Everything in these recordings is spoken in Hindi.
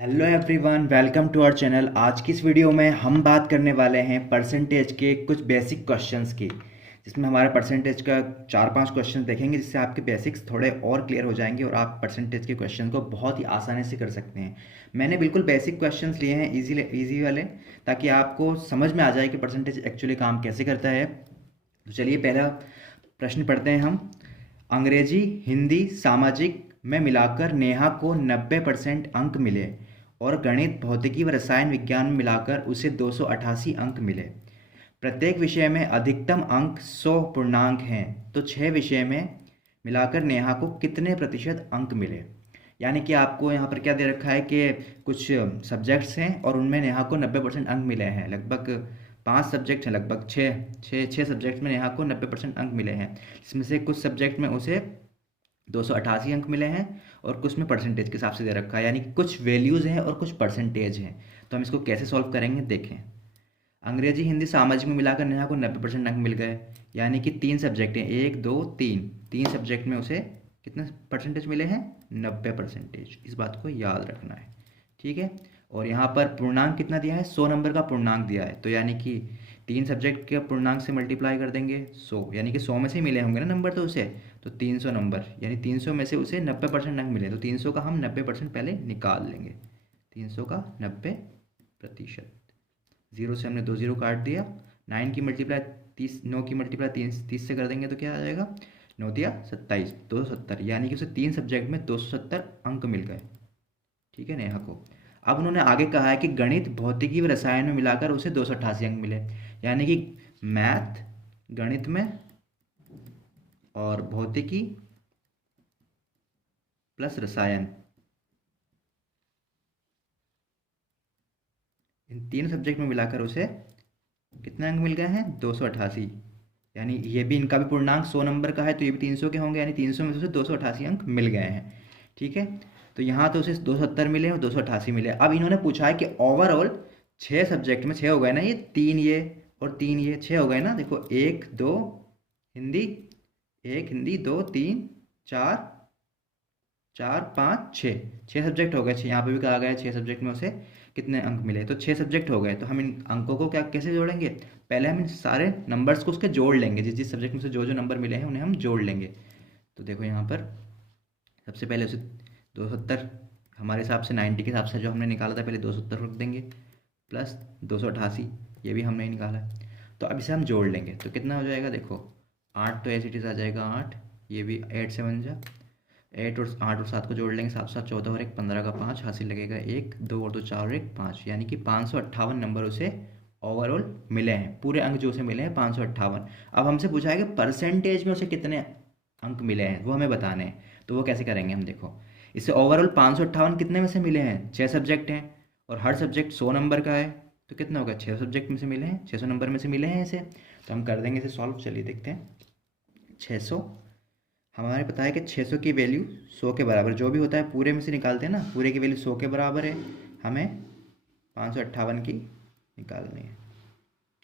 Hello everyone, welcome to our channel. आज की इस वीडियो में हम बात करने वाले हैं परसेंटेज के कुछ बेसिक क्वेश्चंस की, जिसमें हमारे परसेंटेज का 4-5 क्वेश्चन देखेंगे, जिससे आपके बेसिक्स थोड़े और क्लियर हो जाएंगे और आप परसेंटेज के क्वेश्चन को बहुत ही आसानी से कर सकते हैं। मैंने बिल्कुल बेसिक क्वेश्चंस लिए हैं, इजी वाले, ताकि आपको समझ में आ जाए कि परसेंटेज एक्चुअली काम कैसे करता है। तो चलिए पहला प्रश्न पढ़ते हैं हम। अंग्रेजी, हिंदी, सामाजिक में मिलाकर नेहा को 90% अंक मिले और गणित, भौतिकी व रसायन विज्ञान में मिलाकर उसे 288 अंक मिले। प्रत्येक विषय में अधिकतम अंक 100 पूर्णांक हैं, तो 6 विषय में मिलाकर नेहा को कितने प्रतिशत अंक मिले। यानी कि आपको यहाँ पर क्या दे रखा है कि कुछ सब्जेक्ट्स हैं और उनमें नेहा को 90% अंक मिले हैं। लगभग 5 सब्जेक्ट हैं, लगभग छः सब्जेक्ट में नेहा को 90% अंक मिले हैं, जिसमें से कुछ सब्जेक्ट में उसे 288 अंक मिले हैं और कुछ में परसेंटेज के हिसाब से दे रखा है, यानी कि कुछ वैल्यूज़ हैं और कुछ परसेंटेज हैं। तो हम इसको कैसे सॉल्व करेंगे, देखें। अंग्रेजी, हिंदी, सामाजिक में मिलाकर नेहा को 90% अंक मिल गए, यानी कि 3 सब्जेक्ट हैं, 1 2 3, 3 सब्जेक्ट में उसे कितने परसेंटेज मिले हैं, 90%। इस बात को याद रखना है, ठीक है। और यहाँ पर पूर्णांक कितना दिया है, 100 नंबर का पूर्णांक दिया है, तो यानी कि 3 सब्जेक्ट के पूर्णांक से मल्टीप्लाई कर देंगे 100, यानी कि 100 में से ही मिले होंगे ना नंबर, तो उसे तो 300 नंबर, यानी 300 में से उसे 90% अंक मिले, तो 300 का हम 90% पहले निकाल लेंगे। 300 का 90%, जीरो से हमने 2 जीरो काट दिया। 9 की मल्टीप्लाई 30, 9 की मल्टीप्लाई 30 से कर देंगे तो क्या आ जाएगा, 9 दिया 27, 270, यानी कि उसे 3 सब्जेक्ट में 270 अंक मिल गए, ठीक है, नेहा को। अब उन्होंने आगे कहा है कि गणित, भौतिकी व रसायन में मिलाकर उसे 288 अंक मिले, यानी कि मैथ, गणित में और भौतिकी प्लस रसायन, इन 3 सब्जेक्ट में मिलाकर उसे कितने अंक मिल गए हैं, 288। यानी ये भी, इनका भी पूर्णांक 100 नंबर का है, तो ये भी 300 के होंगे, यानी 300 में से उसे 288 अंक मिल गए हैं, ठीक है। तो यहाँ तो उसे 270 मिले और 288 मिले। अब इन्होंने पूछा है कि ओवरऑल 6 सब्जेक्ट में, 6 हो गए ना, ये 3 ये और 3 ये 6 हो गए ना। देखो, 1 2 हिंदी, 1 हिंदी, 2 3 4 4 5 6, 6 सब्जेक्ट हो गए। यहाँ पे भी कहा गया है 6 सब्जेक्ट में उसे कितने अंक मिले, तो 6 सब्जेक्ट हो गए। तो हम इन अंकों को क्या कैसे जोड़ेंगे, पहले हम इन सारे नंबर्स को उसके जोड़ लेंगे, जिस जिस सब्जेक्ट में से जो जो नंबर मिले हैं उन्हें हम जोड़ लेंगे। तो देखो यहाँ पर सबसे पहले उसे 270, हमारे हिसाब से 90 के हिसाब से जो हमने निकाला था, पहले 270 रख देंगे, प्लस 288, ये भी हमने निकाला है। तो अब इसे हम जोड़ लेंगे तो कितना हो जाएगा, देखो 8 तो एज इट इज़ आ जाएगा 8, ये भी 8 से बन जा, 8 और 8 और 7 को जोड़ लेंगे, 7 7 14 और 1 15 का 5, हासिल लगेगा 1 2 और 2 4 और 1 5, यानी कि 558 नंबर उसे ओवरऑल मिले हैं। पूरे अंक जो उसे मिले हैं 558। अब हमसे पूछा है कि परसेंटेज में उसे कितने अंक मिले हैं, वो हमें बताने हैं। तो वो कैसे करेंगे हम, देखो, इससे ओवरऑल 558 कितने में से मिले हैं, 6 सब्जेक्ट हैं और हर सब्जेक्ट 100 नंबर का है, तो कितना होगा, 6 सब्जेक्ट में से मिले हैं, 600 नंबर में से मिले हैं इसे। तो हम कर देंगे इसे सॉल्व, चलिए देखते हैं। 600, हमारे पता है कि 600 की वैल्यू 100 के बराबर, जो भी होता है पूरे में से निकालते हैं ना, पूरे की वैल्यू 100 के बराबर है, हमें 558 की निकालनी है।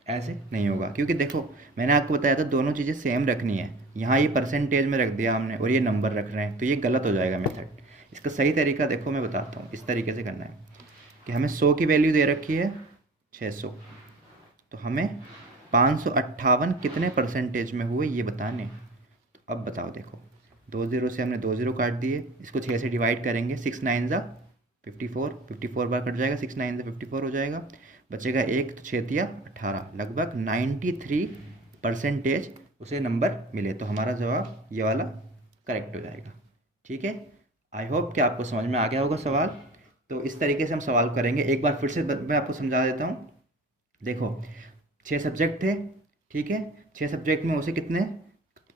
ऐसे नहीं होगा, क्योंकि देखो मैंने आपको बताया था दोनों चीज़ें सेम रखनी है। यहाँ ये परसेंटेज में रख दिया हमने और ये नंबर रख रहे हैं, तो ये गलत हो जाएगा मेथड। इसका सही तरीका देखो मैं बताता हूँ, इस तरीके से करना है कि हमें 100 की वैल्यू दे रखी है 600, तो हमें 558 कितने परसेंटेज में हुए ये बताने। तो अब बताओ, देखो 2 जीरो से हमने 2 जीरो काट दिए, इसको 6 से डिवाइड करेंगे, 6 9 ज़ा 54, 54 बार कट जाएगा, 6 9 ज़ा 54 हो जाएगा, बचेगा 1, तो 6 तिया 18, लगभग 93% उसे नंबर मिले। तो हमारा जवाब ये वाला करेक्ट हो जाएगा, ठीक है। आई होप कि आपको समझ में आ गया होगा सवाल। तो इस तरीके से हम सवाल करेंगे, एक बार फिर से मैं आपको समझा देता हूँ। देखो 6 सब्जेक्ट थे, ठीक है, 6 सब्जेक्ट में उसे कितने,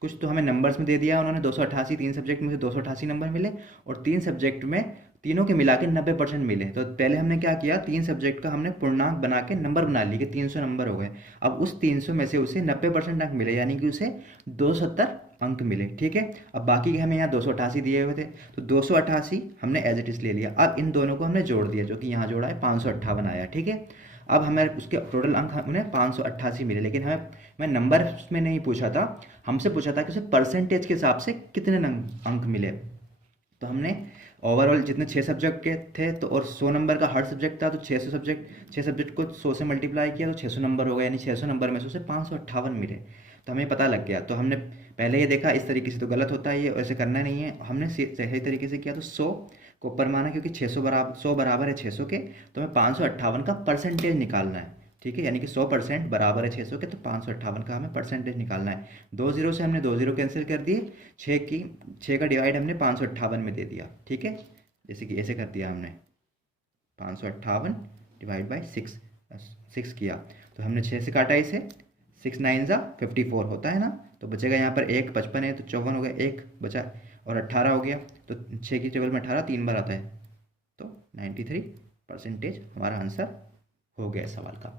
कुछ तो हमें नंबर्स में दे दिया उन्होंने, 288, 3 सब्जेक्ट में से 288 नंबर मिले और 3 सब्जेक्ट में तीनों के मिला के 90% मिले। तो पहले हमने क्या किया, 3 सब्जेक्ट का हमने पूर्णांक बना के नंबर बना लिए कि 300 नंबर हो गए। अब उस 300 में से उसे 90% अंक मिले, यानी कि उसे 270 अंक मिले, ठीक है। अब बाकी के हमें यहाँ 288 दिए हुए थे, तो 288 हमने एज इट इज ले लिया। अब इन दोनों को हमने जोड़ दिया, जो कि यहाँ जोड़ा है 558 आया, ठीक है। अब हमें उसके टोटल अंक हमने 588 मिले, लेकिन हमें मैं नंबर में नहीं पूछा था, हमसे पूछा था कि उसे परसेंटेज के हिसाब से कितने अंक मिले। तो हमने ओवरऑल जितने 6 सब्जेक्ट के थे तो और 100 नंबर का हर सब्जेक्ट था, तो 6 सब्जेक्ट को 100 से मल्टीप्लाई किया तो 600 नंबर हो गया, यानी 600 नंबर में से उसे 558 मिले। तो हमें पता लग गया। तो हमने पहले ये देखा इस तरीके से तो गलत होता है, ये ऐसे करना नहीं है। हमने सही तरीके से किया तो 100 को ऊपर माना, क्योंकि 100 बराबर है 600 के, तो हमें 558 का परसेंटेज निकालना है। ठीक है, यानी कि 100% बराबर है 600 के, तो 558 का हमें परसेंटेज निकालना है। 2 जीरो से हमने 2 जीरो कैंसिल कर दिए, 6 का डिवाइड हमने 558 में दे दिया। ठीक है, जैसे कि ऐसे कर दिया हमने 558 डिवाइड बाई 6 किया, तो हमने 6 से काटा इसे, 6 9 ज़ा 54 होता है ना, तो बचेगा यहाँ पर 1, 55 है तो 54 हो गया, 1 बचा और 18 हो गया, तो 6 की टेबल में 18 3 बार आता है, तो 93% हमारा आंसर हो गया इस सवाल का।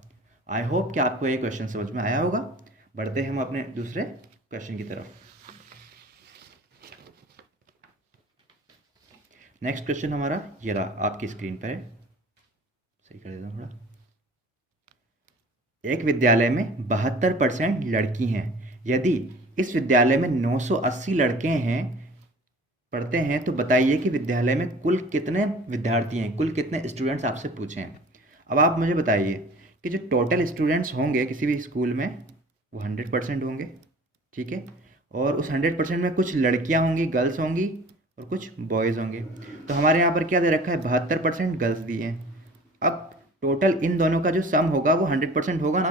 आई होप कि आपको ये क्वेश्चन समझ में आया होगा। बढ़ते हैं हम अपने दूसरे क्वेश्चन की तरफ। नेक्स्ट क्वेश्चन हमारा ये रहा, आपकी स्क्रीन पर है, सही कर देता हूँ थोड़ा। एक विद्यालय में 72% लड़की हैं। यदि इस विद्यालय में 980 लड़के हैं पढ़ते हैं, तो बताइए कि विद्यालय में कुल कितने विद्यार्थी हैं, कुल कितने स्टूडेंट्स आपसे पूछे हैं। अब आप मुझे बताइए कि जो टोटल स्टूडेंट्स होंगे किसी भी स्कूल में वो 100% होंगे। ठीक है, और उस 100% में कुछ लड़कियां होंगी, गर्ल्स होंगी, और कुछ बॉयज़ होंगे। तो हमारे यहाँ पर क्या दे रखा है, 72% गर्ल्स दिए हैं। अब टोटल इन दोनों का जो सम होगा वो 100% होगा ना,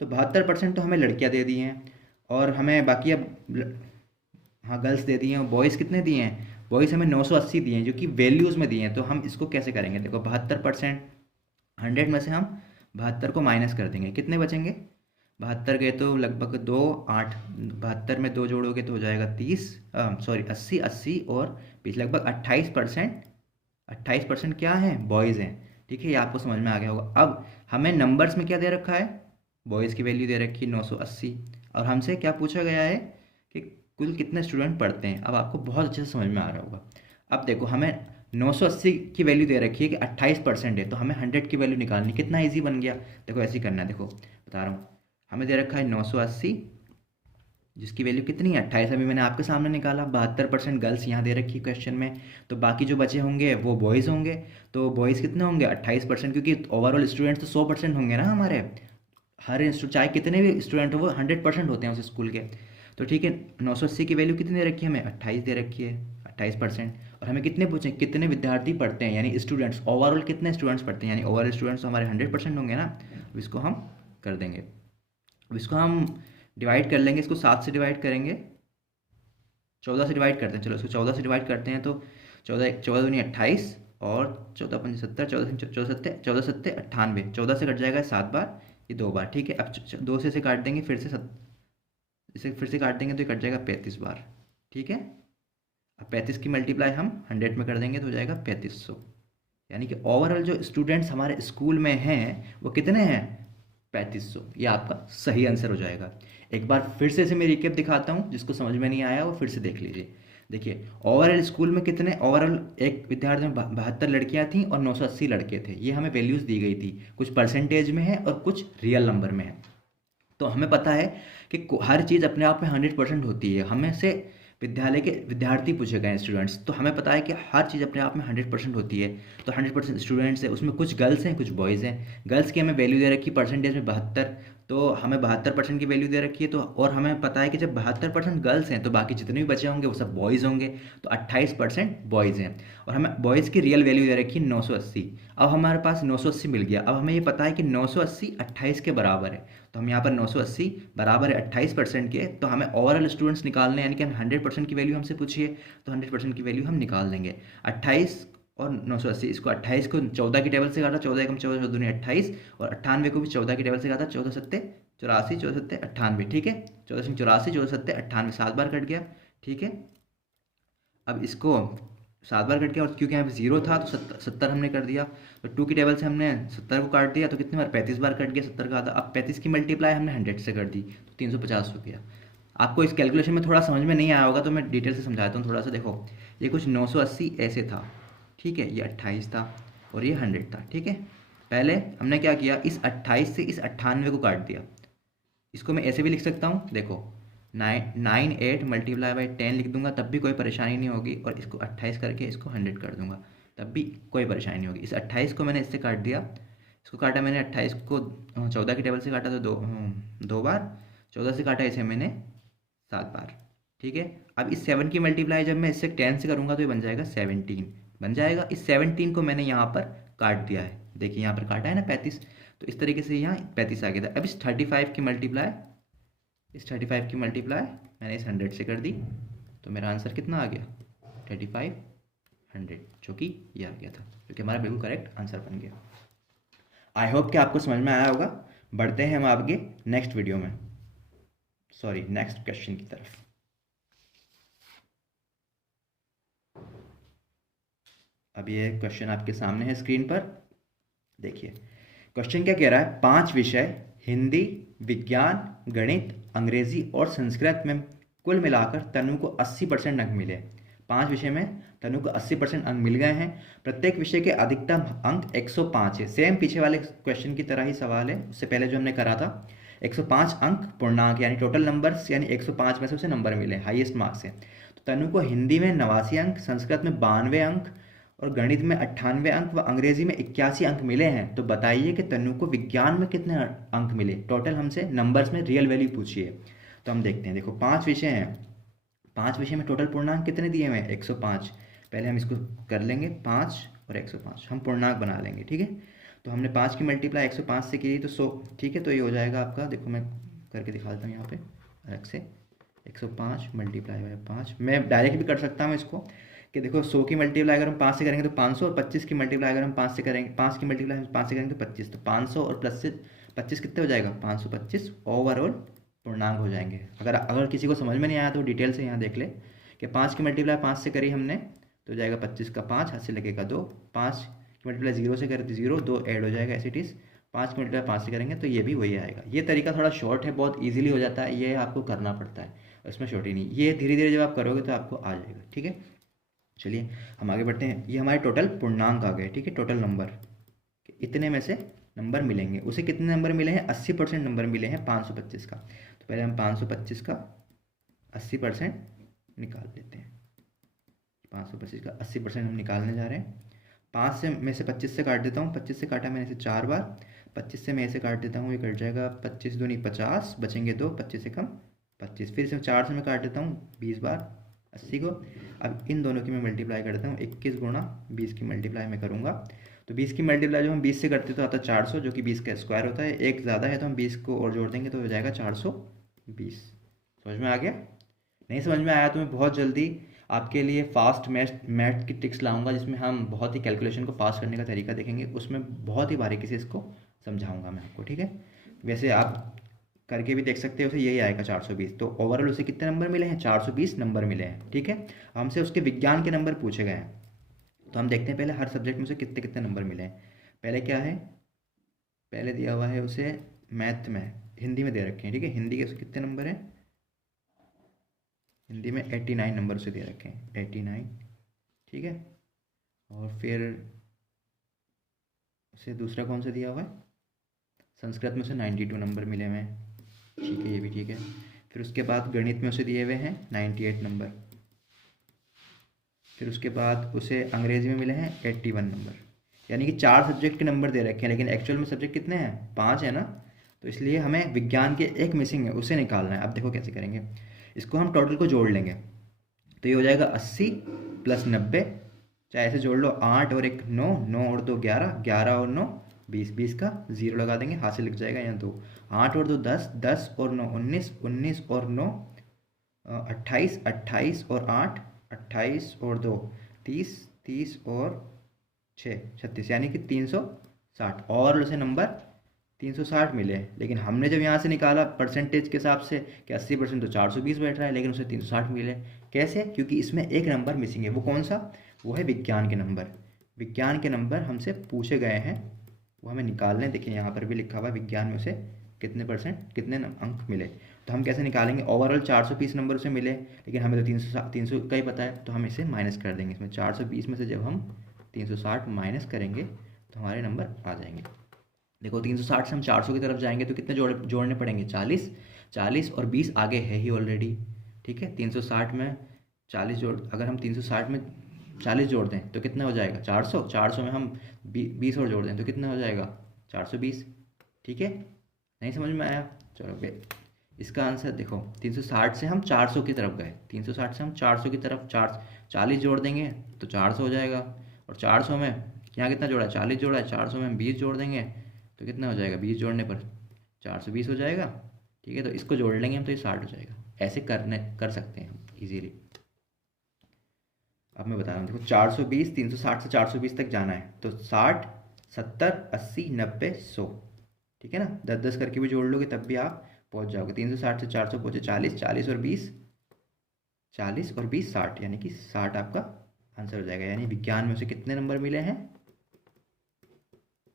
तो 72% तो हमें लड़कियां दे दी हैं, और हमें बाकी अब हाँ गर्ल्स दे दिए हैं। और बॉयज़ कितने दिए हैं, बॉयज़ हमें 980 दिए हैं, जो कि वैल्यूज़ में दिए हैं। तो हम इसको कैसे करेंगे, देखो 72%, 100 में से हम 72 को माइनस कर देंगे, कितने बचेंगे, 72 गए तो लगभग 2 8, 72 में 2 जोड़ोगे तो हो जाएगा 30, सॉरी 80, 80 और 20, लगभग 28%। 28% क्या है, बॉयज़ हैं। ठीक है, ये आपको समझ में आ गया होगा। अब हमें नंबर्स में क्या दे रखा है, बॉयज़ की वैल्यू दे रखी है 980, और हमसे क्या पूछा गया है कि कुल कितने स्टूडेंट पढ़ते हैं। अब आपको बहुत अच्छे से समझ में आ रहा होगा। अब देखो हमें 980 की वैल्यू दे रखी है कि 28% है, तो हमें 100 की वैल्यू निकालनी, कितना ईजी बन गया। देखो ऐसे ही करना है, देखो बता रहा हूँ, हमें दे रखा है 980 जिसकी वैल्यू कितनी है 28, अभी मैंने आपके सामने निकाला। 72% गर्ल्स यहाँ दे रखी है क्वेश्चन में, तो बाकी जो बचे होंगे वो बॉयज़ होंगे। तो बॉयज़ कितने होंगे 28%, क्योंकि ओवरऑल स्टूडेंट्स तो 100% होंगे ना हमारे, हर इंस्टीट्यूट चाहे कितने भी स्टूडेंट हो वो 100% होते हैं उस स्कूल के। तो ठीक है, 980 की वैल्यू कितनी दे रखी है हमें, 28 दे रखी है, 28%। और हमें कितने पूछे, कितने विद्यार्थी पढ़ते हैं, यानी स्टूडेंट्स, ओवरऑल कितने स्टूडेंट्स पढ़ते हैं, यानी ओवरऑल स्टूडेंट्स तो हमारे 100% होंगे ना। अब इसको हम कर देंगे, अब इसको हम डिवाइड कर लेंगे, इसको 7 से डिवाइड करेंगे, 14 से डिवाइड करते हैं, चलो इसको 14 से डिवाइड करते हैं, तो 14 दूनी 28 और 14 पंजे 70, 14 सत्ते 98, 14 से कट जाएगा 7 बार, ये 2 बार। ठीक है, अब 2 से काट देंगे, इसे फिर से काट देंगे तो ये कट जाएगा 35 बार। ठीक है, अब 35 की मल्टीप्लाई हम 100 में कर देंगे तो हो जाएगा 3500, यानी कि ओवरऑल जो स्टूडेंट्स हमारे स्कूल में हैं वो कितने हैं, 3500। ये आपका सही आंसर हो जाएगा। एक बार फिर से इसे मैं रिकेप दिखाता हूँ, जिसको समझ में नहीं आया वो फिर से देख लीजिए। देखिए ओवरऑल स्कूल में कितने, ओवरऑल एक विद्यार्थी में 72 लड़कियां थीं और 980 लड़के थे, ये हमें वैल्यूज़ दी गई थी, कुछ परसेंटेज में है और कुछ रियल नंबर में है। तो हमें पता है कि हर चीज़ अपने आप में 100% होती है। हमें से विद्यालय के विद्यार्थी पूछे गए स्टूडेंट्स, तो हमें पता है कि हर चीज़ अपने आप में 100% होती है। तो 100% स्टूडेंट्स है, उसमें कुछ गर्ल्स हैं कुछ बॉयज़ हैं। गर्ल्स की हमें वैल्यू दे रखी परसेंटेज में 72, तो हमें 72% की वैल्यू दे रखी है। तो और हमें पता है कि जब 72% गर्ल्स हैं तो बाकी जितने भी बचे होंगे वो सब बॉयज़ होंगे, तो 28% बॉयज़ हैं। और हमें बॉयज़ की रियल वैल्यू दे रखी है 980। अब हमारे पास 980 मिल गया। अब हमें ये पता है कि 980 28 के बराबर है, तो हम यहाँ पर 980 बराबर है 28% के, तो हमें ओवरऑल स्टूडेंट्स निकालने, यानी कि हम 100% की वैल्यू हमसे पूछिए, तो 100% की वैल्यू हम निकाल देंगे। 28 और 980, इसको 28 को 14 की टेबल से काटा, 14 एकम 14, 14 दूनी 28, और 98 को भी 14 की टेबल से काटा, 14 सत्ते 84, 14 सत्ते 98। ठीक है, 14 से 84, 14 सत्ते 98, 7 बार कट गया। ठीक है, अब इसको 7 बार कट गया, और क्योंकि यहाँ पे 0 था तो 70 हमने कर दिया, तो 2 की टेबल से हमने 70 को काट दिया, तो कितने बार 35 बार कट गया 70 का आधा। अब 35 की मल्टीप्लाई हमने 100 से कर दी, तो 350 रुपया। आपको इस कैलकुलेशन में थोड़ा समझ में नहीं आया होगा तो मैं डिटेल से समझाता हूँ थोड़ा सा। देखो ये कुछ 980 ऐसे था, ठीक है, ये 28 था और ये 100 था। ठीक है, पहले हमने क्या किया, इस 28 से इस 98 को काट दिया। इसको मैं ऐसे भी लिख सकता हूँ, देखो नाइन एट मल्टीप्लाई बाई 10 लिख दूंगा तब भी कोई परेशानी नहीं होगी, और इसको 28 करके इसको 100 कर दूंगा तब भी कोई परेशानी नहीं होगी। इस 28 को मैंने इससे काट दिया, इसको काटा मैंने 28 को 14 की टेबल से काटा तो दो बार, 14 से काटा इसे मैंने 7 बार। ठीक है, अब इस 7 की मल्टीप्लाई जब मैं इससे 10 से करूँगा तो ये बन जाएगा 17 बन जाएगा। इस 17 को मैंने यहाँ पर काट दिया है, देखिए यहाँ पर काटा है ना 35, तो इस तरीके से यहाँ 35 आ गया था। अब इस 35 की मल्टीप्लाई मैंने इस 100 से कर दी, तो मेरा आंसर कितना आ गया 3500, जो कि ये आ गया था, जो कि हमारा बिल्कुल करेक्ट आंसर बन गया। आई होप कि आपको समझ में आया होगा। बढ़ते हैं हम आपके नेक्स्ट वीडियो में, सॉरी नेक्स्ट क्वेश्चन की तरफ। अब ये क्वेश्चन आपके सामने है स्क्रीन पर, देखिए क्वेश्चन क्या कह रहा है। 5 विषय हिंदी, विज्ञान, गणित, अंग्रेजी और संस्कृत में कुल मिलाकर तनु को 80% अंक मिले। 5 विषय में तनु को 80% अंक मिल गए हैं। प्रत्येक विषय के अधिकतम अंक 105 है। सेम पीछे वाले क्वेश्चन की तरह ही सवाल है, उससे पहले जो हमने करा था। 105 अंक पूर्णांक यानी टोटल नंबर्स, यानी 105 में से उसे नंबर मिले हाईएस्ट मार्क्स है। तो तनु को हिंदी में 89 अंक, संस्कृत में 92 अंक और गणित में 98 अंक व अंग्रेजी में 81 अंक मिले हैं। तो बताइए कि तनु को विज्ञान में कितने अंक मिले। टोटल हमसे नंबर्स में रियल वैल्यू पूछिए। तो हम देखते हैं, देखो 5 विषय हैं, 5 विषय में टोटल पूर्णांक कितने दिए हुए हैं 105। पहले हम इसको कर लेंगे 5 और 105, हम पूर्णांक बना लेंगे। ठीक है, तो हमने 5 की मल्टीप्लाई 105 से की तो 100। ठीक है, तो ये हो जाएगा आपका, देखो मैं करके दिखाता हूँ यहाँ पे अलग से। 105 मल्टीप्लाई बाई 5, मैं डायरेक्ट भी कर सकता हूँ इसको कि देखो 100 की मल्टीप्लाई अगर हम 5 से करेंगे तो 500, और 25 की मल्टीप्लाई अगर हम 5 से करेंगे, 5 की मल्टीप्लाई हम 5 से करेंगे तो 25, तो 500 और प्लस से 25 कितने हो जाएगा 525 ओवरऑल पूर्णांक हो जाएंगे। अगर किसी को समझ में नहीं आया तो डिटेल से यहाँ देख ले कि 5 की मल्टीप्लाई 5 से करी हमने तो हो जाएगा 25 का 5, हाथ से लगेगा 2, 5 की मल्टीप्लाई 0 से करें तो 0, 2 ऐड हो जाएगा एज इट इज़। 5 की मल्टीप्लाई 5 से करेंगे तो ये भी वही आएगा। ये तरीका थोड़ा शॉर्ट है, बहुत ईजिली हो जाता है, ये आपको करना पड़ता है, इसमें शॉर्ट ही नहीं, ये धीरे धीरे जब आप करोगे तो आपको आ जाएगा। ठीक है, चलिए हम आगे बढ़ते हैं। ये हमारे टोटल पूर्णांक आ गए। ठीक है, टोटल नंबर इतने में से नंबर मिलेंगे, उसे कितने नंबर मिले हैं 80% नंबर मिले हैं 525 का। तो पहले हम 525 का 80% निकाल लेते हैं। 525 का 80% हम निकालने जा रहे हैं। 5 से मैं से 25 से काट देता हूँ, 25 से काटा मैंने इसे 4 बार, 25 से मैं इसे काट देता हूँ, ये कट जाएगा 25 दूनी 50, बचेंगे 2, 25 से कम 25, फिर से 4 से मैं काट देता हूँ 20 बार 80 को। अब इन दोनों की मैं मल्टीप्लाई करता हूँ, 21 गुणा 20 की मल्टीप्लाई मैं करूँगा तो 20 की मल्टीप्लाई जो हम 20 से करते तो आता 400, जो कि 20 का स्क्वायर होता है, एक ज़्यादा है तो हम 20 को और जोड़ देंगे तो हो जाएगा 420। समझ में आ गया? नहीं समझ में आया तो मैं बहुत जल्दी आपके लिए फास्ट मैथ की ट्रिक्स लाऊंगा, जिसमें हम बहुत ही कैलकुलेशन को फास्ट करने का तरीका देखेंगे, उसमें बहुत ही बारीकी से इसको समझाऊंगा मैं आपको। ठीक है, वैसे आप करके भी देख सकते हो, उसे यही आएगा 420। तो ओवरऑल उसे कितने नंबर मिले हैं 420 नंबर मिले हैं। ठीक है, हमसे उसके विज्ञान के नंबर पूछे गए हैं, तो हम देखते हैं पहले हर सब्जेक्ट में उसे कितने कितने नंबर मिले हैं। पहले क्या है, पहले दिया हुआ है उसे मैथ में, हिंदी में दे रखे हैं। ठीक है, हिंदी के उसे कितने नंबर हैं, हिंदी में 89 नंबर उसे दे रखे हैं, 89। ठीक है, और फिर उसे दूसरा कौन सा दिया हुआ है, संस्कृत में उसे 92 नंबर मिले हुए हैं। ठीक है, ये भी ठीक है। फिर उसके बाद गणित में उसे दिए हुए हैं 98 नंबर। फिर उसके बाद उसे अंग्रेजी में मिले हैं 81 नंबर। यानी कि 4 सब्जेक्ट के नंबर दे रखे हैं, लेकिन एक्चुअल में सब्जेक्ट कितने हैं 5 है ना, तो इसलिए हमें विज्ञान के एक मिसिंग है, उसे निकालना है। अब देखो कैसे करेंगे, इसको हम टोटल को जोड़ लेंगे तो ये हो जाएगा 80 प्लस 90, चाहे ऐसे जोड़ लो, 8 और 1 9, 9 और 2 11, 11 और 9 20, 20 का 0 लगा देंगे, हाथ से लिख जाएगा यहाँ 2, 8 और 2 10, 10 और 9 19, 19 और 9 28, 28 और 8 28 और 2 30, 30 और 6 36, यानी कि 360। और उसे नंबर 360 मिले। लेकिन हमने जब यहाँ से निकाला परसेंटेज के हिसाब से कि 80% तो 420 बैठ रहा है, लेकिन उसे 360 मिले। कैसे? क्योंकि इसमें एक नंबर मिसिंग है। वो कौन सा? वो है विज्ञान के नंबर। विज्ञान के नंबर हमसे पूछे गए हैं, वो हमें निकालने। देखिए यहाँ पर भी लिखा हुआ है विज्ञान में उसे कितने परसेंट कितने अंक मिले। तो हम कैसे निकालेंगे, ओवरऑल 420 नंबर उसे मिले, लेकिन हमें तो 300 का ही पता है, तो हम इसे माइनस कर देंगे। इसमें 420 में से जब हम 360 माइनस करेंगे तो हमारे नंबर आ जाएंगे। देखो 360 से हम 400 की तरफ जाएंगे तो कितने जोड़ने पड़ेंगे 40, 40 और 20 आगे है ही ऑलरेडी। ठीक है, 360 में 40 जोड़, अगर हम 360 में 40 जोड़ दें तो कितना हो जाएगा 400। 400 में हम 20 और जोड़ दें तो कितना हो जाएगा 420। ठीक है, नहीं समझ में आया? चलो बे, इसका आंसर देखो, 360 से हम 400 की तरफ गए, 360 से हम 400 की तरफ 40 जोड़ देंगे तो 400 हो जाएगा। और 400 में यहाँ कितना जोड़ा है 40 जोड़ा है, 400 में हम 20 जोड़ देंगे तो कितना हो जाएगा, 20 जोड़ने पर 420 हो जाएगा। ठीक है, तो इसको जोड़ लेंगे हम तो ये 60 हो जाएगा। ऐसे कर सकते हैं हम इजीली। अब मैं बता रहा हूँ, देखो 420, 360 से 420 तक जाना है तो 60, 70, 80, 90, 100। ठीक है ना, 10-10 करके भी जोड़ लोगे तब भी आप पहुँच जाओगे। 360 से 400 पहुँचे 40, 40 और 20, 40 और 20 60, यानी कि 60 आपका आंसर हो जाएगा। यानी विज्ञान में उसे कितने नंबर मिले हैं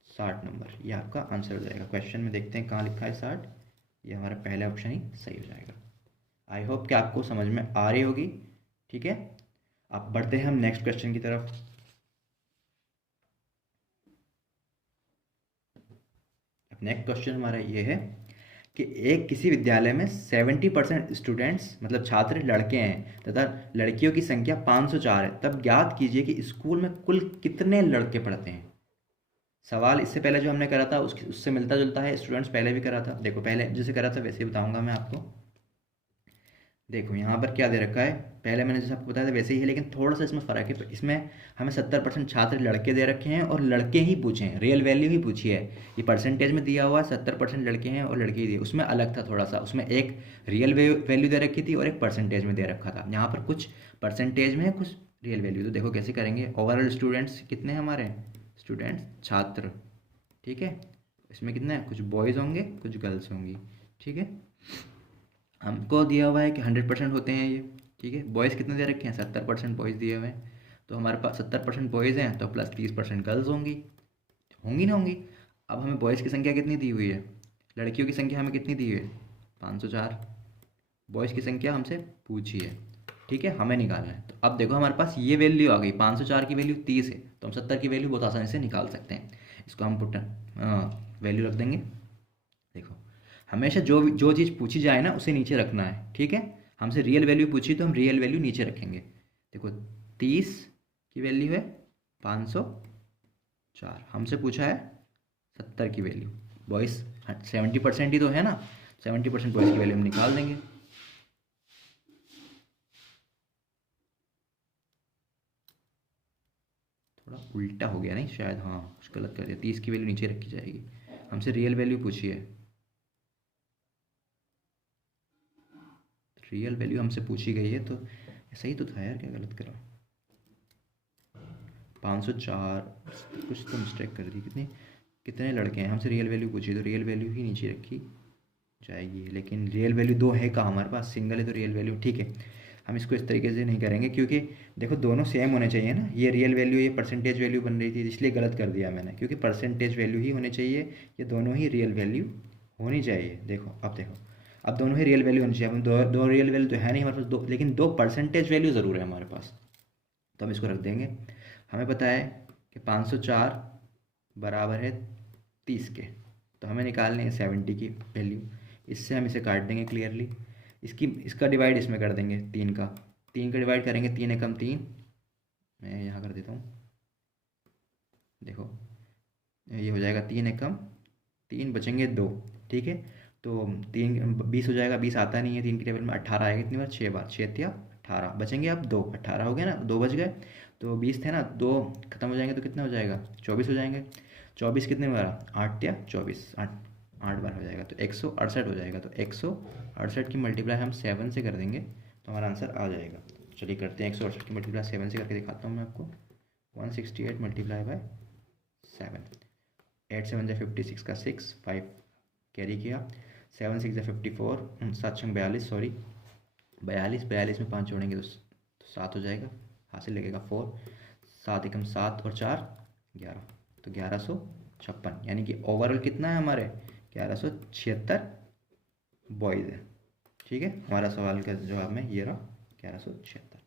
60 नंबर, ये आपका आंसर हो जाएगा। क्वेश्चन में देखते हैं कहाँ लिखा है 60, ये हमारा पहला ऑप्शन ही सही हो जाएगा। आई होप कि आपको समझ में आ रही होगी। ठीक है, अब बढ़ते हैं हम नेक्स्ट क्वेश्चन की तरफ। नेक्स्ट क्वेश्चन हमारा ये है कि एक किसी विद्यालय में 70% स्टूडेंट्स मतलब छात्र लड़के हैं तथा लड़कियों की संख्या 504 है, तब ज्ञात कीजिए कि स्कूल में कुल कितने लड़के पढ़ते हैं। सवाल इससे पहले जो हमने करा था उससे मिलता जुलता है, स्टूडेंट्स पहले भी करा था। देखो पहले जैसे करा था वैसे ही बताऊंगा मैं आपको। देखो यहाँ पर क्या दे रखा है, पहले मैंने जैसे आपको बताया था वैसे ही है, लेकिन थोड़ा सा इसमें फ़र्क है। इसमें हमें 70% छात्र लड़के दे रखे हैं और लड़के ही पूछे हैं, रियल वैल्यू ही पूछी है। ये परसेंटेज में दिया हुआ 70% लड़के हैं और लड़के ही दिए, उसमें अलग था थोड़ा सा, उसमें एक रियल वैल्यू दे रखी थी और एक परसेंटेज में दे रखा था। यहाँ पर कुछ परसेंटेज में है, कुछ रियल वैल्यू। तो देखो कैसे करेंगे, ओवरऑल स्टूडेंट्स कितने हैं हमारे, स्टूडेंट्स छात्र। ठीक है, इसमें कितने हैं, कुछ बॉयज़ होंगे कुछ गर्ल्स होंगी। ठीक है, हमको दिया हुआ है कि 100% होते हैं ये। ठीक है, बॉयज़ कितने दे रखे हैं 70% बॉयज़ दिए हुए हैं, तो हमारे पास 70% बॉयज़ हैं तो प्लस 30% गर्ल्स होंगी, होंगी ना होंगी। अब हमें बॉयज़ की संख्या कितनी दी हुई है, लड़कियों की संख्या हमें कितनी दी हुई है 504, बॉयज़ की संख्या हमसे पूछी है। ठीक है, हमें निकालना है। तो अब देखो हमारे पास ये वैल्यू आ गई, 504 की वैल्यू 30 है तो हम 70 की वैल्यू बहुत आसानी से निकाल सकते हैं। इसको हम पुट वैल्यू रख देंगे। देखो हमेशा जो चीज़ पूछी जाए ना उसे नीचे रखना है। ठीक है, हमसे रियल वैल्यू पूछी तो हम रियल वैल्यू नीचे रखेंगे। देखो 30 की वैल्यू है 504, हमसे पूछा है 70 की वैल्यू। बॉयज़ 70% ही तो है ना, 70% बॉयज़ की वैल्यू हम निकाल देंगे। थोड़ा उल्टा हो गया नहीं शायद, हाँ कुछ गलत कर दिया, 30 की वैल्यू नीचे रखी जाएगी, हमसे रियल वैल्यू पूछी है, रियल वैल्यू हमसे पूछी गई है तो सही तो था यार, क्या गलत करा, 504, कुछ तो मिस्टेक कर दी। कितने लड़के हैं, हमसे रियल वैल्यू पूछी तो रियल वैल्यू ही नीचे रखी जाएगी, लेकिन रियल वैल्यू दो है कहाँ हमारे पास, सिंगल है तो रियल वैल्यू। ठीक है, हम इसको इस तरीके से नहीं करेंगे क्योंकि देखो दोनों सेम होने चाहिए ना, ये रियल वैल्यू ये परसेंटेज वैल्यू बन रही थी इसलिए गलत कर दिया मैंने, क्योंकि परसेंटेज वैल्यू ही होनी चाहिए, ये दोनों ही रियल वैल्यू होनी चाहिए। देखो अब दोनों ही रियल वैल्यू होनी चाहिए। अब दो दो रियल वैल्यू तो है नहीं हमारे पास दो, लेकिन दो परसेंटेज वैल्यू ज़रूर है हमारे पास, तो हम इसको रख देंगे। हमें पता है कि 504 बराबर है 30 के, तो हमें निकालनी है 70 की वैल्यू। इससे हम इसे काट देंगे क्लियरली, इसका डिवाइड इसमें कर देंगे, 3 का डिवाइड करेंगे, 3 एकम 3, मैं यहाँ कर देता हूँ। देखो ये हो जाएगा 3 एकम 3, बचेंगे 2। ठीक है, तो 20 हो जाएगा, 20 आता नहीं है 3 की टेबल में, 18 आएगा कितनी बार 6 बार, 6 या 18 बचेंगे, अब 2, 18 हो गया ना, 2 बच गए। तो 20 थे ना, 2 खत्म हो जाएंगे तो कितना हो जाएगा 24 हो जाएंगे। 24 कितने बार, 8 या 24, 8 बार हो जाएगा तो 168 हो जाएगा। तो 168 की मल्टीप्लाई हम 7 से कर देंगे तो हमारा आंसर आ जाएगा। चलिए करते हैं, 168 की मल्टीप्लाई 7 से करके दिखाता हूँ मैं आपको। 168 मल्टीप्लाई बाय 7, 8 7 जा 56 का 6, 5 कैरी किया, 7 6 जा 54, 7 6 42, सॉरी 42 में 5 जोड़ेंगे तो 7 हो जाएगा, हासिल लगेगा 4, 7 एकम 7 और 4 11, तो 1156। यानी कि ओवरऑल कितना है हमारे 1176 बॉयज़ है। ठीक है, हमारा सवाल का जवाब में ये रहा 1176।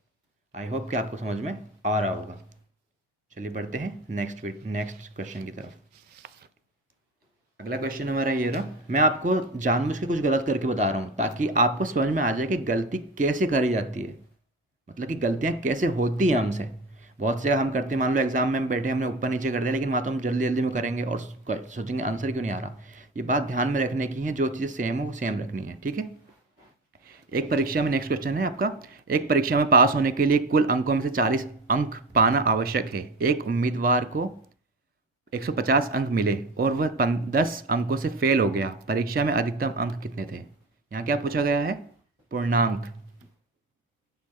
आई होप कि आपको समझ में आ रहा होगा। चलिए बढ़ते हैं नेक्स्ट क्वेश्चन की तरफ। अगला क्वेश्चन हमारा ये रहा। मैं आपको जानबूझ के कुछ गलत करके बता रहा हूँ ताकि आपको समझ में आ जाए कि गलती कैसे करी जाती है, मतलब कि गलतियाँ कैसे होती हैं हमसे। बहुत से हम करते हैं, मान लो एग्जाम में हम बैठे हमने ऊपर नीचे कर दिया, लेकिन वहाँ तो हम जल्दी जल्दी में करेंगे और सोचेंगे आंसर क्यों नहीं आ रहा। ये बात ध्यान में रखने की है, जो चीज़ें सेम हो वो सेम रखनी है, ठीक है। एक परीक्षा में, नेक्स्ट क्वेश्चन है आपका, एक परीक्षा में पास होने के लिए कुल अंकों में से 40 अंक पाना आवश्यक है। एक उम्मीदवार को 150 अंक मिले और वह 10 अंकों से फेल हो गया। परीक्षा में अधिकतम अंक कितने थे? यहाँ क्या पूछा गया है? पूर्णांक।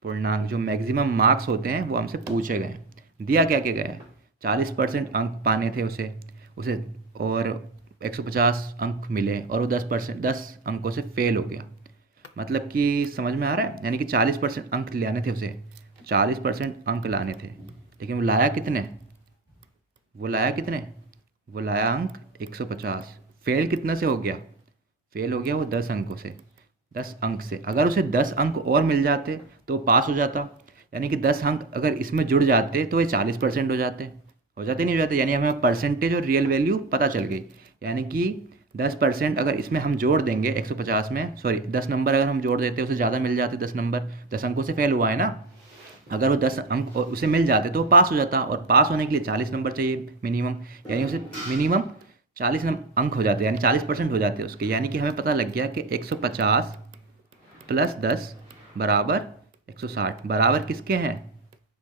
पूर्णांक जो मैक्सिमम मार्क्स होते हैं वो हमसे पूछे गए हैं। दिया क्या क्या गया है? 40% अंक पाने थे उसे उसे और 150 अंक मिले और वो 10 अंकों से फेल हो गया। मतलब कि समझ में आ रहा है, यानी कि 40% अंक लाने थे उसे, 40% अंक लाने थे, लेकिन वो लाया कितने? वो लाया अंक 150। फेल कितना से हो गया? फेल हो गया वो 10 अंकों से, 10 अंक से। अगर उसे 10 अंक और मिल जाते तो वो पास हो जाता। यानी कि 10 अंक अगर इसमें जुड़ जाते तो ये 40% हो जाते नहीं हो जाते। यानी हमें परसेंटेज और रियल वैल्यू पता चल गई। यानी कि 10% अगर इसमें हम जोड़ देंगे 150 में, सॉरी 10 नंबर अगर हम जोड़ देते उसे ज़्यादा मिल जाते 10 नंबर, 10 अंकों से फेल हुआ है ना। अगर वो 10 अंक और उसे मिल जाते तो वो पास हो जाता, और पास होने के लिए 40 नंबर चाहिए मिनिमम, यानी उसे मिनिमम 40 अंक हो जाते, यानी 40% हो जाते उसके। यानी कि हमें पता लग गया कि 150 प्लस 10 बराबर 160, बराबर किसके हैं?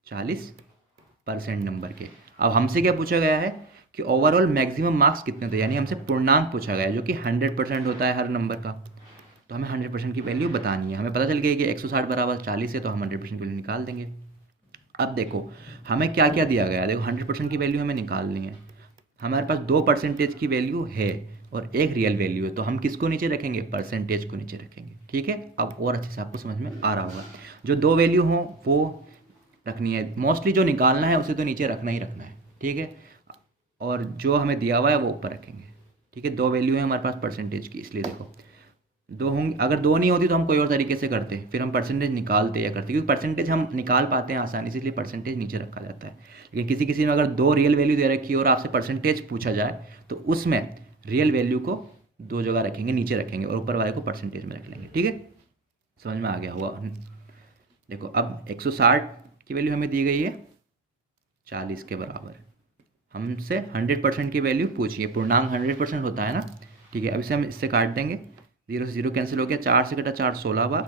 40% नंबर के। अब हमसे क्या पूछा गया है कि ओवरऑल मैक्सिमम मार्क्स कितने थे, यानी हमसे पूर्णांक पूछा गया है जो कि 100% होता है हर नंबर का। तो हमें 100% की वैल्यू बतानी है। हमें पता चल गया कि 160 बराबर 40 है, तो हम 100% की वैल्यू निकाल देंगे। अब देखो हमें क्या क्या दिया गया है। देखो 100% की वैल्यू हमें निकालनी है। हमारे पास 2% की वैल्यू है और एक रियल वैल्यू है, तो हम किसको नीचे रखेंगे? परसेंटेज को नीचे रखेंगे, ठीक है। अब और अच्छे से आपको समझ में आ रहा होगा। जो दो वैल्यू हो वो रखनी है, मोस्टली जो निकालना है उसे तो नीचे रखना ही रखना है, ठीक है। और जो हमें दिया हुआ है वो ऊपर रखेंगे, ठीक है। दो वैल्यू है हमारे पास परसेंटेज की, इसलिए देखो दो होंगी। अगर दो नहीं होती तो हम कोई और तरीके से करते, फिर हम परसेंटेज निकालते या करते, क्योंकि परसेंटेज हम निकाल पाते हैं आसानी से, इसलिए परसेंटेज नीचे रखा जाता है। लेकिन किसी किसी में अगर दो रियल वैल्यू दे रखी है और आपसे परसेंटेज पूछा जाए तो उसमें रियल वैल्यू को दो जगह रखेंगे, नीचे रखेंगे, और ऊपर वाले को परसेंटेज में रख लेंगे, ठीक है। समझ में आ गया होगा। देखो अब 160 की वैल्यू हमें दी गई है 40 के बराबर। हमसे 100% की वैल्यू पूछिए, पूर्णांक 100% होता है ना, ठीक है। अब इसे हम इससे काट देंगे, 0 से 0 कैंसिल हो गया, 4 से कटा 4 16 बार,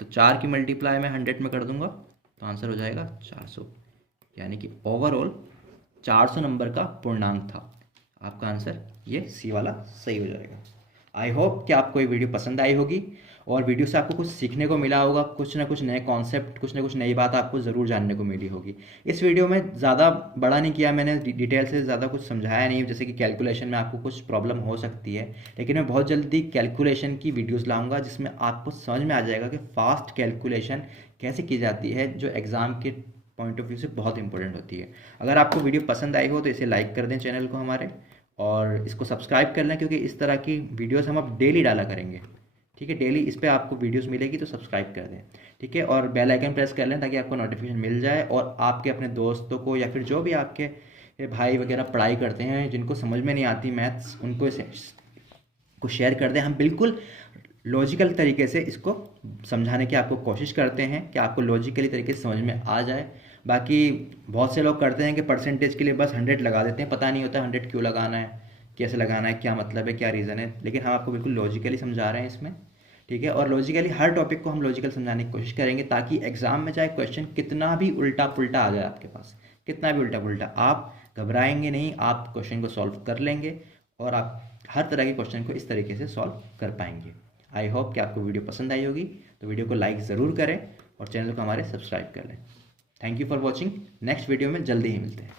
तो 4 की मल्टीप्लाई मैं 100 में कर दूंगा तो आंसर हो जाएगा 400। यानी कि ओवरऑल 400 नंबर का पूर्णांक था। आपका आंसर ये सी वाला सही हो जाएगा। आई होप कि आपको ये वीडियो पसंद आई होगी और वीडियो से आपको कुछ सीखने को मिला होगा, कुछ ना कुछ नए कॉन्सेप्ट, कुछ ना कुछ नई बात आपको ज़रूर जानने को मिली होगी। इस वीडियो में ज़्यादा बड़ा नहीं किया मैंने, डिटेल से ज़्यादा कुछ समझाया नहीं, जैसे कि कैलकुलेशन में आपको कुछ प्रॉब्लम हो सकती है, लेकिन मैं बहुत जल्दी कैलकुलेशन की वीडियोज़ लाऊँगा जिसमें आपको समझ में आ जाएगा कि फास्ट कैलकुलेशन कैसे की जाती है, जो एग्ज़ाम के पॉइंट ऑफ व्यू से बहुत इंपॉर्टेंट होती है। अगर आपको वीडियो पसंद आई हो तो इसे लाइक कर दें चैनल को हमारे, और इसको सब्सक्राइब कर लें, क्योंकि इस तरह की वीडियोस हम अब डेली डाला करेंगे, ठीक है। डेली इस पर आपको वीडियोस मिलेगी, तो सब्सक्राइब कर दें, ठीक है। और बेल आइकन प्रेस कर लें ताकि आपको नोटिफिकेशन मिल जाए, और आपके अपने दोस्तों को या फिर जो भी आपके भाई वगैरह पढ़ाई करते हैं जिनको समझ में नहीं आती मैथ्स, उनको इसे को शेयर कर दें। हम बिल्कुल लॉजिकल तरीके से इसको समझाने की आपको कोशिश करते हैं कि आपको लॉजिकली तरीके से समझ में आ जाए। बाकी बहुत से लोग करते हैं कि परसेंटेज के लिए बस 100 लगा देते हैं, पता नहीं होता 100 क्यों लगाना है, कैसे लगाना है, क्या मतलब है, क्या रीज़न है। लेकिन हम आपको बिल्कुल लॉजिकली समझा रहे हैं इसमें, ठीक है। और लॉजिकली हर टॉपिक को हम लॉजिकल समझाने की कोशिश करेंगे, ताकि एग्जाम में चाहे क्वेश्चन कितना भी उल्टा पुल्टा आ जाए आपके पास, कितना भी उल्टा पुल्टा, आप घबराएंगे नहीं, आप क्वेश्चन को सॉल्व कर लेंगे और आप हर तरह के क्वेश्चन को इस तरीके से सॉल्व कर पाएंगे। आई होप कि आपको वीडियो पसंद आई होगी, तो वीडियो को लाइक ज़रूर करें और चैनल को हमारे सब्सक्राइब कर लें। Thank you for watching. Next video में जल्दी ही मिलते हैं।